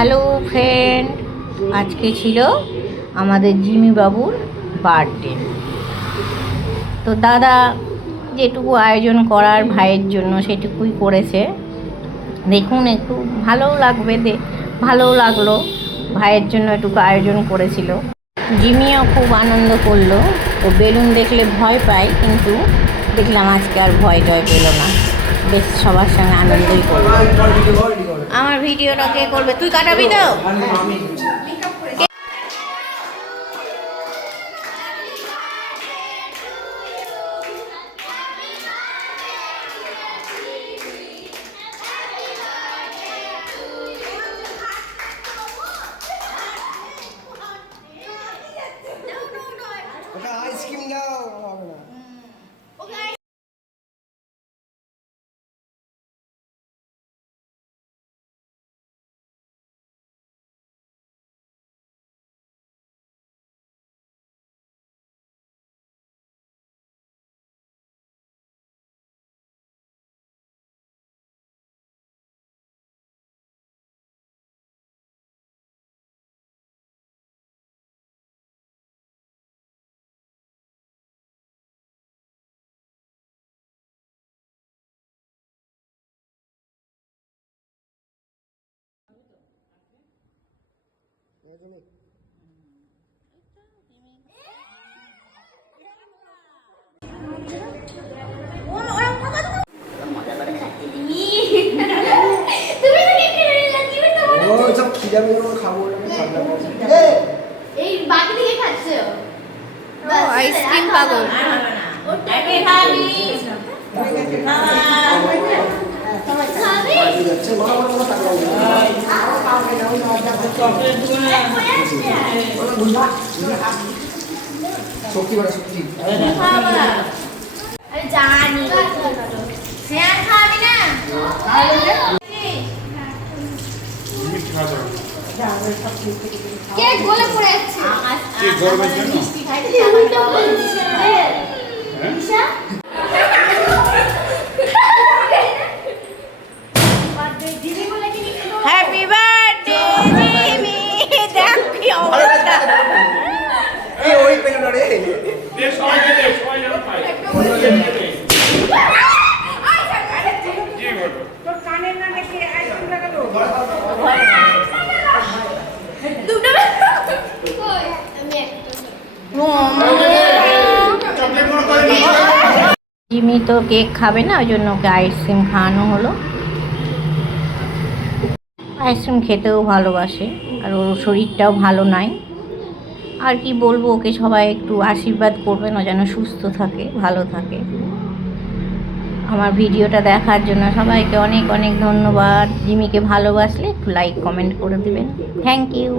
Hello friend আজকে ছিল আমাদের জিমি বাবুর বার্থডে তো দাদা যেটুকু আয়োজন করার ভাইয়ের জন্য সেটুকুই করেছে। দেখুন, একটু ভালোও লাগবে দে, ভালোও লাগল। ভাইয়ের জন্য এটুকু আয়োজন করেছিল। জিমিও খুব আনন্দ করল। তো বেলুন দেখলে ভয় পায়, কিন্তু দেখলাম আজকে আর ভয় টয় পেল না। বেশ সবার সঙ্গে আনন্দই করল। আমার ভিডিওটা কে করবে? তুই কাটাবি তো? ও সব খিদা মেরে খাব না ঠান্ডা পড়ছে এই বাকি দিকে খাচ্ছে আইসক্রিম পাগল। খাওয়া হবে খাবি। খাবি? শক্তি বড় শক্তি। আরে জানি। হ্যাঁ, খাবি না? কেক গলে পড়ে যাচ্ছে। কেক গরমের জন্য? মিষ্টি খাইতে জিমি তো কেক খাবে না ওই জন্য ওকে আইসক্রিম খাওয়ানো হলো। আইসক্রিম খেতেও ভালোবাসে আর ওর শরীরটাও ভালো নাই। আর কি বলব, ওকে সবাই একটু আশীর্বাদ করবেন ও যেন সুস্থ থাকে, ভালো থাকে। আমার ভিডিওটা দেখার জন্য সবাইকে অনেক অনেক ধন্যবাদ। জিমিকে ভালোবাসলে একটু লাইক কমেন্ট করে দেবেন। Thank you